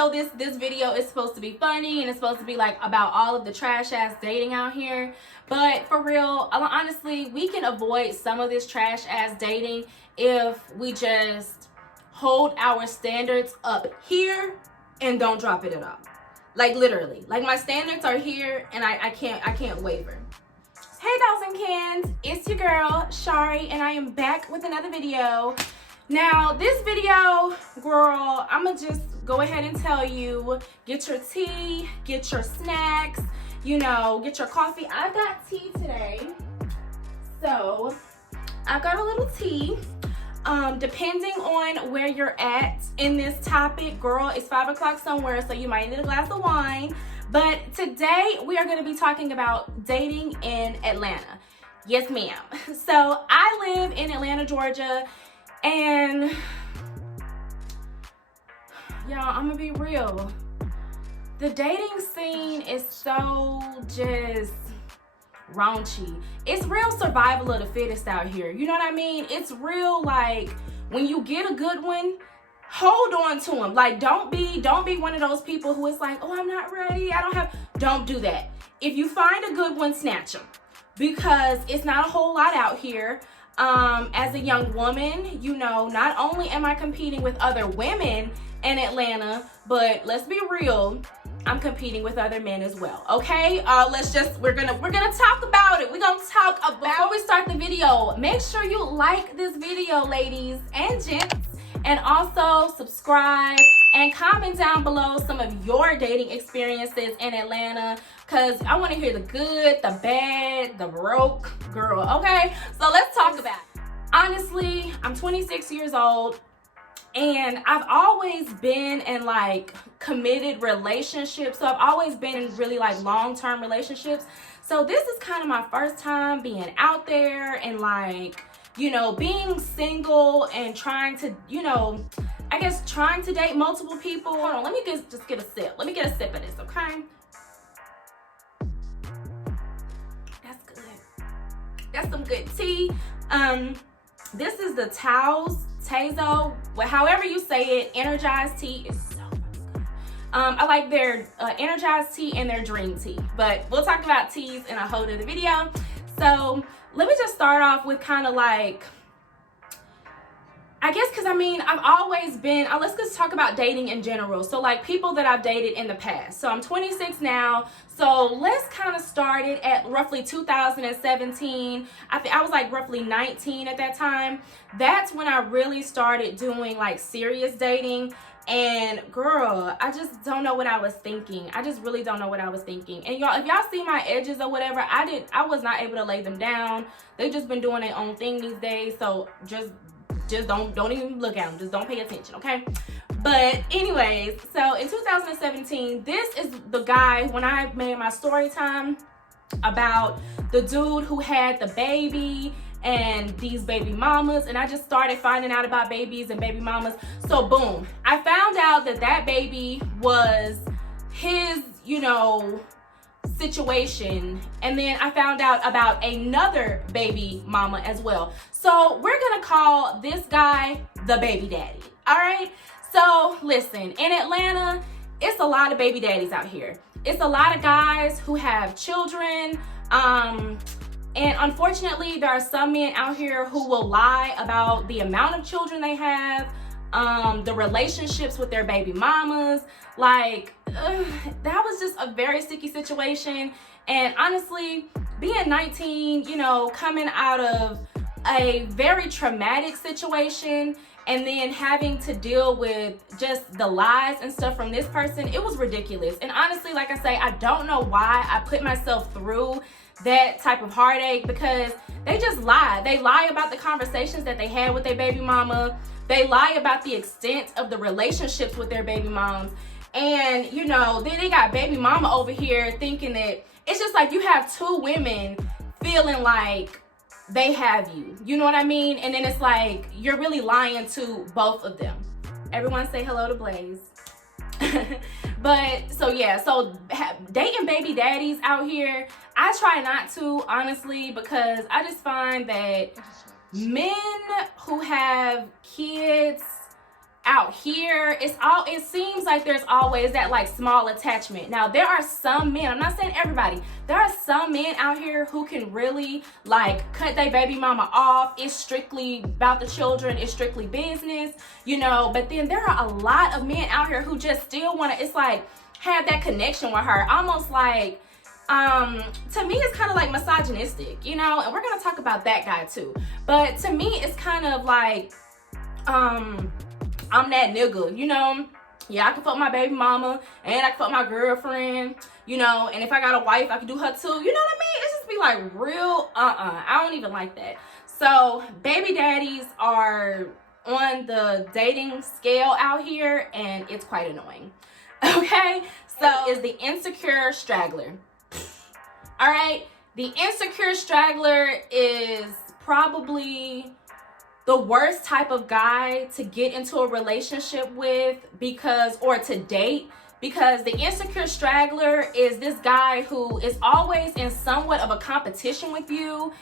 though this video is supposed to be funny and it's supposed to be like about all of the trash ass dating out here, but for real, honestly, we can avoid some of this trash ass dating if we just hold our standards up here and don't drop it at all. Like literally, like my standards are here and I can't waver. Hey dolls and cans, it's your girl Shari and I am back with another video. Now this video, girl, I'ma just go ahead and tell you, get your tea, get your snacks, you know, get your coffee. I got tea today, so I got a little tea. Depending on where you're at in this topic, girl, it's 5 o'clock somewhere, so you might need a glass of wine. But today we are going to be talking about dating in Atlanta. Yes, ma'am. So I live in Atlanta, Georgia, and y'all, I'm gonna be real. The dating scene is so just raunchy. It's real survival of the fittest out here. You know what I mean? It's real, like, when you get a good one, hold on to them. Like, don't be one of those people who is like, oh, I'm not ready, don't do that. If you find a good one, snatch them, because it's not a whole lot out here. As a young woman, you know, not only am I competing with other women in Atlanta, but let's be real, I'm competing with other men as well. Okay, we're gonna talk about it. We're gonna talk about. Before we start the video, make sure you like this video, ladies and gents, and also subscribe and comment down below some of your dating experiences in Atlanta, because I want to hear the good, the bad, the broke, girl. Okay, so let's talk about it. Honestly, I'm 26 years old. And I've always been in like committed relationships. So I've always been in really like long-term relationships. So this is kind of my first time being out there and like, you know, being single and trying to, you know, I guess trying to date multiple people. Hold on, let me just get a sip. Let me get a sip of this, okay? That's good. That's some good tea. This is the Tazo, however you say it, energized tea is so good. I like their energized tea and their dream tea, but we'll talk about teas in a whole other video. So let me just start off with kind of like, I guess, because I mean, I've always been, let's just talk about dating in general. So like people that I've dated in the past. So I'm 26 now. So let's kind of start it at roughly 2017. I was like roughly 19 at that time. That's when I really started doing like serious dating. And girl, I just don't know what I was thinking. I just really don't know what I was thinking. And y'all, if y'all see my edges or whatever, I was not able to lay them down. They've just been doing their own thing these days. So just don't even look at them. Just don't pay attention, okay? But anyways, so in 2017, this is the guy when I made my story time about the dude who had the baby and these baby mamas, and I just started finding out about babies and baby mamas. So boom, I found out that baby was his, you know, situation, and then I found out about another baby mama as well. So we're gonna call this guy the baby daddy. All right, so listen, in Atlanta, it's a lot of baby daddies out here. It's a lot of guys who have children, and unfortunately there are some men out here who will lie about the amount of children they have, the relationships with their baby mamas. Like, that was just a very sticky situation. And honestly, being 19, you know, coming out of a very traumatic situation and then having to deal with just the lies and stuff from this person, it was ridiculous. And honestly, like I say, I don't know why I put myself through that type of heartache, because they just lie. They lie about the conversations that they had with their baby mama. They lie about the extent of the relationships with their baby moms. And, you know, then they got baby mama over here thinking that it's just like you have two women feeling like they have you. You know what I mean? And then it's like you're really lying to both of them. Everyone say hello to Blaze. But so yeah, so dating baby daddies out here, I try not to, honestly, because I just find that men who have kids out here, it seems like there's always that like small attachment. Now there are some men, I'm not saying everybody, there are some men out here who can really like cut their baby mama off. It's strictly about the children, it's strictly business, you know. But then there are a lot of men out here who just still want to, it's like, have that connection with her, almost like to me it's kind of like misogynistic, you know. And we're gonna talk about that guy too. But to me it's kind of like I'm that nigga, you know. Yeah, I can fuck my baby mama and I can fuck my girlfriend, you know. And if I got a wife, I can do her too, you know what I mean? It's just be like real, I don't even like that. So baby daddies are on the dating scale out here, and it's quite annoying. Okay, so is the insecure straggler. All right, the insecure straggler is probably the worst type of guy to get into a relationship with, or to date, because the insecure straggler is this guy who is always in somewhat of a competition with you.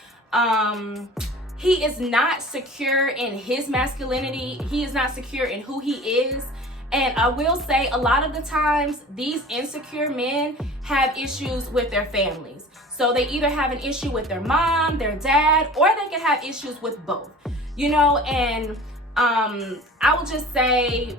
He is not secure in his masculinity. He is not secure in who he is. And I will say a lot of the times these insecure men have issues with their families. So they either have an issue with their mom, their dad, or they can have issues with both. You know, and I would just say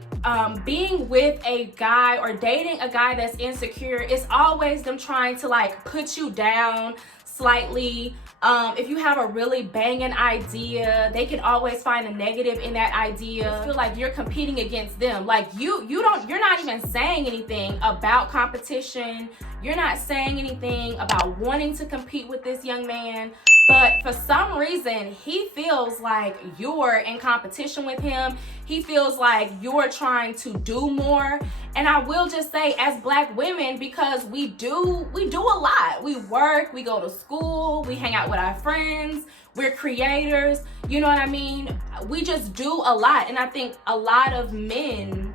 being with a guy or dating a guy that's insecure is always them trying to like put you down slightly. If you have a really banging idea, they can always find a negative in that idea. I feel like you're competing against them. Like you're not even saying anything about competition. You're not saying anything about wanting to compete with this young man. But for some reason, he feels like you're in competition with him. He feels like you're trying to do more. And I will just say, as Black women, because we do a lot. We work, we go to school, we hang out with our friends, we're creators, you know what I mean? We just do a lot. And I think a lot of men,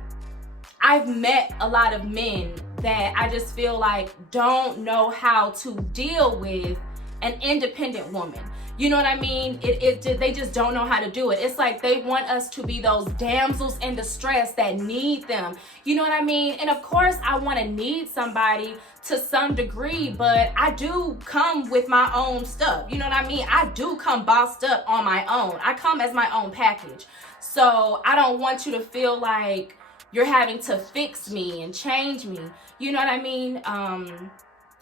I've met a lot of men that I just feel like don't know how to deal with an independent woman. You know what I mean? They just don't know how to do it. It's like they want us to be those damsels in distress that need them. You know what I mean? And of course, I want to need somebody to some degree, but I do come with my own stuff. You know what I mean? I do come bossed up on my own. I come as my own package. So I don't want you to feel like you're having to fix me and change me. You know what I mean?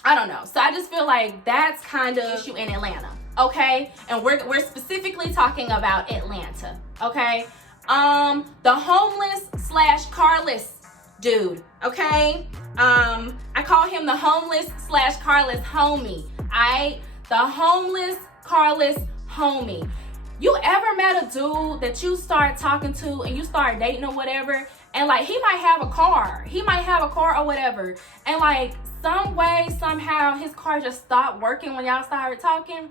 I don't know. So I just feel like that's kind of issue in Atlanta, okay? And we're specifically talking about Atlanta, okay? The homeless / carless dude, okay? I call him the homeless / carless homie, alright? The homeless carless homie. You ever met a dude that you start talking to and you start dating or whatever, and like he might have a car or whatever, and like some way, somehow, his car just stopped working when y'all started talking?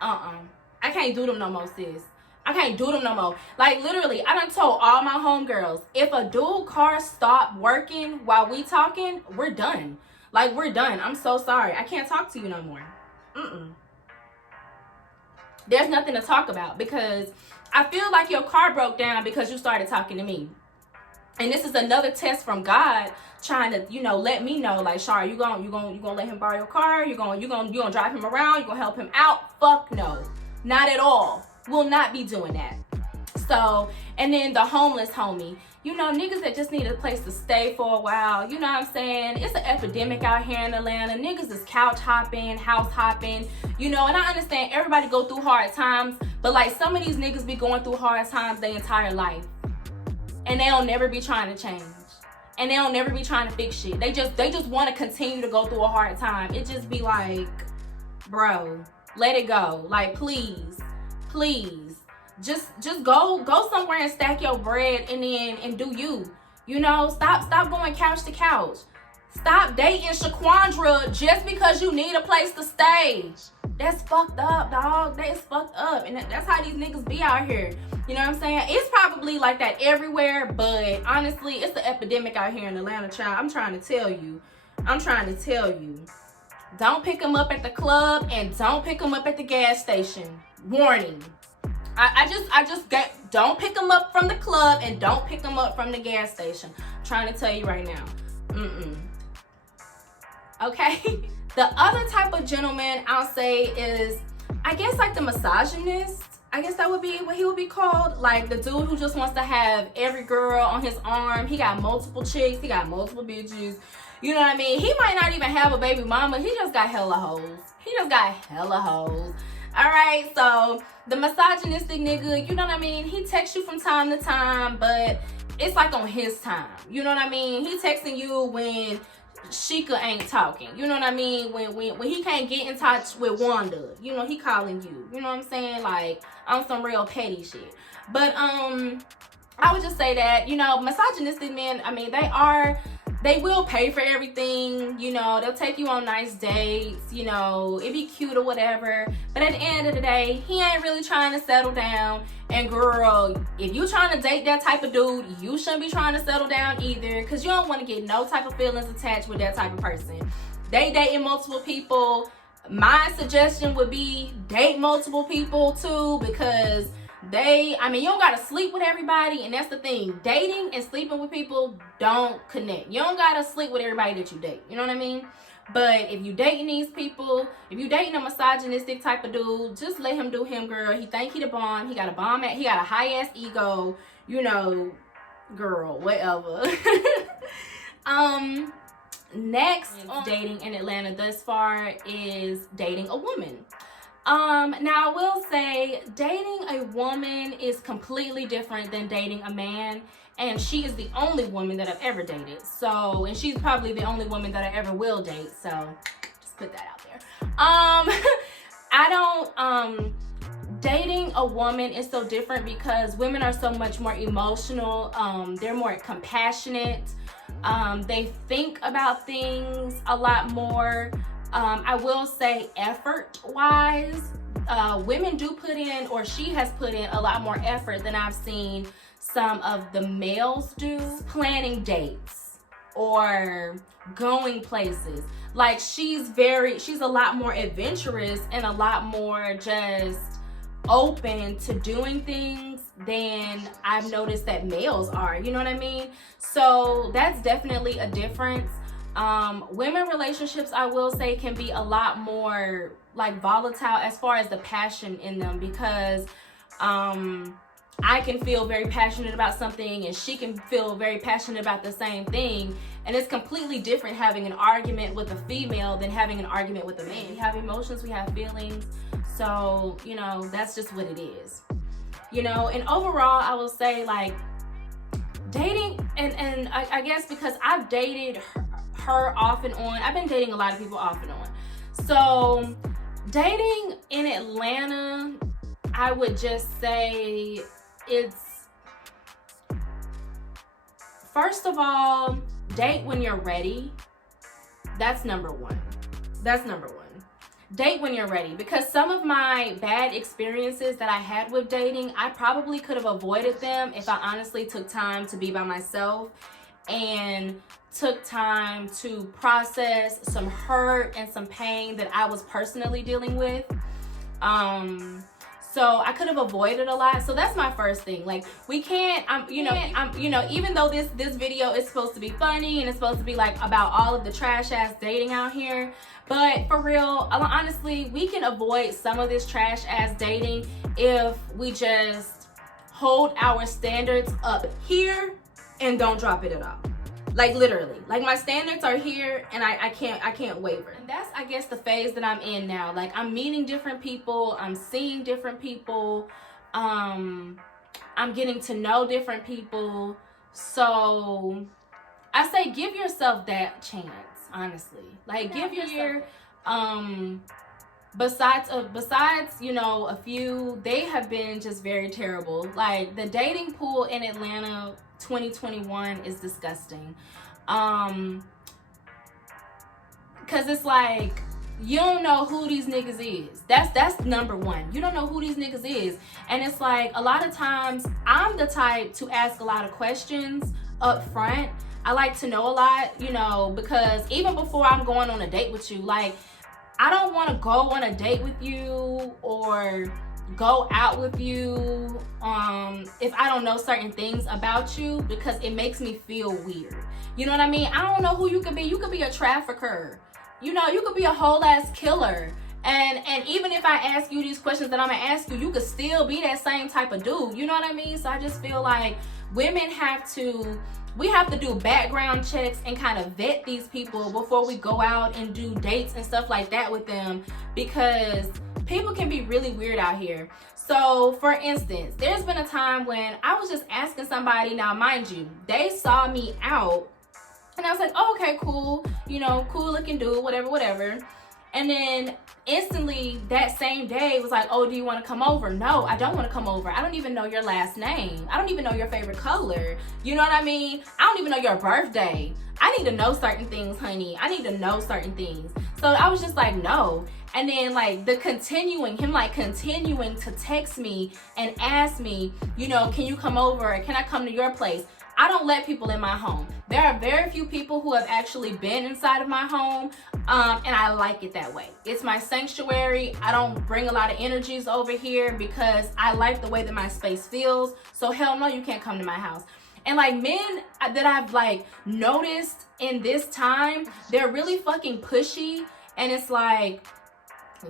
I can't do them no more, sis. I can't do them no more. Like, literally, I done told all my homegirls, if a dude car stopped working while we talking, we're done. Like, we're done. I'm so sorry. I can't talk to you no more. There's nothing to talk about, because I feel like your car broke down because you started talking to me. And this is another test from God trying to, you know, let me know, like, Shari, you gonna let him borrow your car? You gonna drive him around? You gonna help him out? Fuck no. Not at all. Will not be doing that. So, and then the homeless homie. You know, niggas that just need a place to stay for a while. You know what I'm saying? It's an epidemic out here in Atlanta. Niggas is couch hopping, house hopping. You know, and I understand everybody go through hard times. But, like, some of these niggas be going through hard times their entire life. And they don't never be trying to change. And they don't never be trying to fix shit. They just want to continue to go through a hard time. It just be like, bro, let it go. Like, please. Just go somewhere and stack your bread and do you. You know, stop going couch to couch. Stop dating Shaquandra just because you need a place to stay. That's fucked up, dog. That is fucked up. And that's how these niggas be out here. You know what I'm saying? It's probably like that everywhere, but honestly, it's an epidemic out here in Atlanta, child. I'm trying to tell you. Don't pick them up at the club and don't pick them up at the gas station. Warning. I just Don't pick them up from the club and don't pick them up from the gas station. I'm trying to tell you right now. Okay? The other type of gentleman I'll say is, I guess, like the misogynist. I guess that would be what he would be called. Like the dude who just wants to have every girl on his arm. He got multiple chicks. He got multiple bitches. You know what I mean? He might not even have a baby mama. He just got hella hoes. He just got hella hoes. All right, so the misogynistic nigga, you know what I mean? He texts you from time to time, but it's like on his time. You know what I mean? He texting you when Sheikah ain't talking. You know what I mean? When he can't get in touch with Wanda, you know, he calling you. You know what I'm saying? Like on some real petty shit. But I would just say that, you know, misogynistic men, I mean, they will pay for everything, you know, they'll take you on nice dates, you know, it be cute or whatever, but at the end of the day, he ain't really trying to settle down. And girl, if you trying to date that type of dude, you shouldn't be trying to settle down either, because you don't want to get no type of feelings attached with that type of person. They dating multiple people. My suggestion would be date multiple people too, because you don't gotta sleep with everybody, and that's the thing. Dating and sleeping with people don't connect. You don't gotta sleep with everybody that you date. You know what I mean? But if you dating these people, if you dating a misogynistic type of dude, just let him do him, girl. He think he the bomb. He got a high ass ego. You know, girl, whatever. Next dating in Atlanta thus far is dating a woman. Now I will say dating a woman is completely different than dating a man, and she is the only woman that I've ever dated. So, and she's probably the only woman that I ever will date. So, just put that out there. Dating a woman is so different because women are so much more emotional. They're more compassionate. They think about things a lot more. I will say effort-wise, women do put in, or she has put in a lot more effort than I've seen some of the males do. Planning dates or going places. Like she's a lot more adventurous and a lot more just open to doing things than I've noticed that males are. You know what I mean? So that's definitely a difference. Women relationships, I will say, can be a lot more like volatile as far as the passion in them, because I can feel very passionate about something and she can feel very passionate about the same thing, and it's completely different having an argument with a female than having an argument with a man. We have emotions, we have feelings, so you know, that's just what it is, you know. And overall, I will say, like, dating, and I guess because I've dated her off and on. I've been dating a lot of people off and on. So dating in Atlanta, I would just say it's, first of all, date when you're ready. That's number one. Date when you're ready, because some of my bad experiences that I had with dating, I probably could have avoided them if I honestly took time to be by myself and took time to process some hurt and some pain that I was personally dealing with. So I could have avoided a lot. So that's my first thing. Like, we can't, even though this video is supposed to be funny and it's supposed to be like about all of the trash ass dating out here, but for real, honestly, we can avoid some of this trash ass dating if we just hold our standards up here and don't drop it at all. Like, literally, like, my standards are here and I can't waver. And that's, I guess, the phase that I'm in now. Like, I'm meeting different people, I'm seeing different people, I'm getting to know different people. So I say give yourself that chance, honestly. Like, give yourself, besides, you know, a few, they have been just very terrible. Like, the dating pool in Atlanta 2021 is disgusting. Cause it's like, you don't know who these niggas is. That's number one. You don't know who these niggas is. And it's like, a lot of times I'm the type to ask a lot of questions up front. I like to know a lot, you know, because even before I'm going on a date with you, like, I don't want to go on a date with you or go out with you if I don't know certain things about you, because it makes me feel weird. You know what I mean? I don't know who you could be. You could be a trafficker. You know, you could be a whole ass killer. And even if I ask you these questions that I'm gonna ask you, you could still be that same type of dude. You know what I mean? So I just feel like women we have to do background checks and kind of vet these people before we go out and do dates and stuff like that with them, because people can be really weird out here. So for instance, there's been a time when I was just asking somebody, now mind you, they saw me out and I was like, oh, okay, cool, you know, cool looking dude, whatever. And then instantly that same day was like, oh, do you want to come over? No, I don't want to come over. I don't even know your last name. I don't even know your favorite color. You know what I mean? I don't even know your birthday. I need to know certain things, honey. I need to know certain things. So I was just like, no. And then like him continuing to text me and ask me, you know, can you come over? Can I come to your place? I don't let people in my home. There are very few people who have actually been inside of my home, and I like it that way. It's my sanctuary. I don't bring a lot of energies over here because I like the way that my space feels. So hell no, you can't come to my house. And like men that I've like noticed in this time, they're really fucking pushy, and it's like,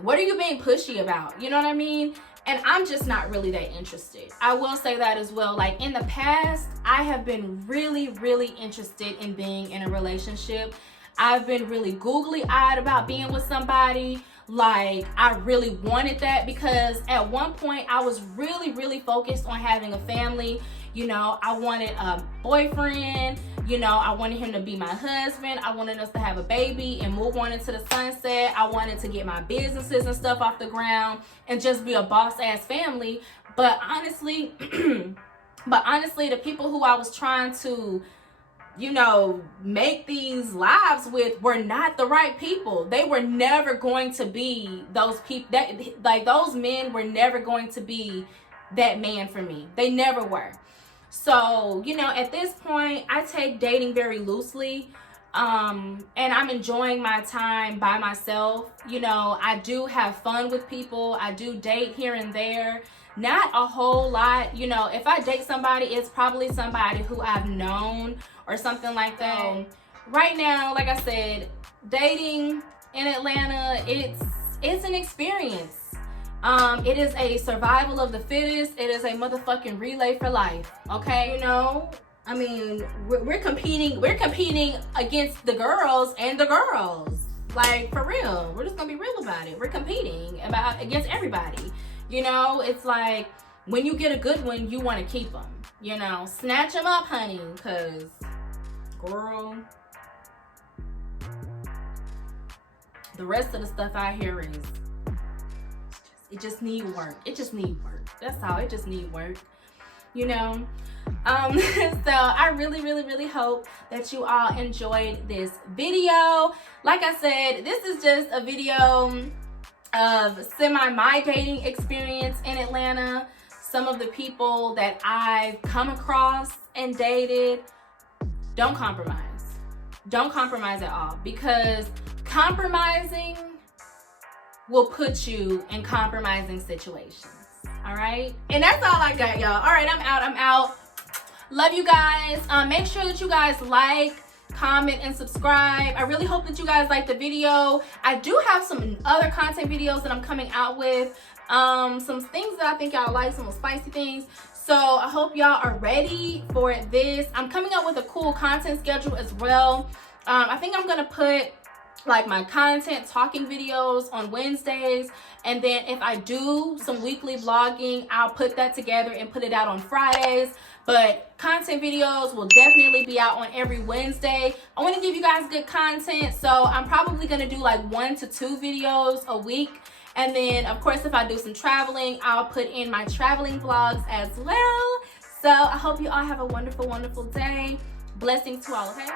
what are you being pushy about? You know what I mean? And I'm just not really that interested. I will say that as well. Like in the past, I have been really, really interested in being in a relationship. I've been really googly-eyed about being with somebody. Like I really wanted that, because at one point I was really, really focused on having a family. You know, I wanted a boyfriend. You know, I wanted him to be my husband. I wanted us to have a baby and move on into the sunset. I wanted to get my businesses and stuff off the ground and just be a boss ass family. But honestly, the people who I was trying to, you know, make these lives with were not the right people. They were never going to be those people that, like, those men were never going to be that man for me. They never were. So, you know, at this point, I take dating very loosely, and I'm enjoying my time by myself. You know, I do have fun with people. I do date here and there. Not a whole lot. You know, if I date somebody, it's probably somebody who I've known or something like that. Right now, like I said, dating in Atlanta, it's an experience. It is a survival of the fittest. It is a motherfucking relay for life. Okay, you know, I mean, we're competing against the girls and the girls. Like, for real, we're just gonna be real about it. We're competing against everybody. You know, it's like when you get a good one, you want to keep them. You know, snatch them up, honey, because girl, the rest of the stuff out here is. It just need work. It just need work. That's all. It just need work. You know? So I really, really, really hope that you all enjoyed this video. Like I said, this is just a video of my dating experience in Atlanta. Some of the people that I've come across and dated. Don't compromise. Don't compromise at all, because compromising will put you in compromising situations. All right, and that's all I got, y'all. All right, I'm out. Love you guys. Make sure that you guys like, comment, and subscribe. I really hope that you guys like the video. I do have some other content videos that I'm coming out with, some things that I think y'all like, some spicy things. So I hope y'all are ready for this. I'm coming up with a cool content schedule as well. I think I'm gonna put like my content talking videos on Wednesdays, and then if I do some weekly vlogging, I'll put that together and put it out on Fridays. But content videos will definitely be out on every Wednesday. I want to give you guys good content, so I'm probably going to do like 1 to 2 videos a week. And then of course, if I do some traveling, I'll put in my traveling vlogs as well. So I hope you all have a wonderful, wonderful day. Blessings to all, okay?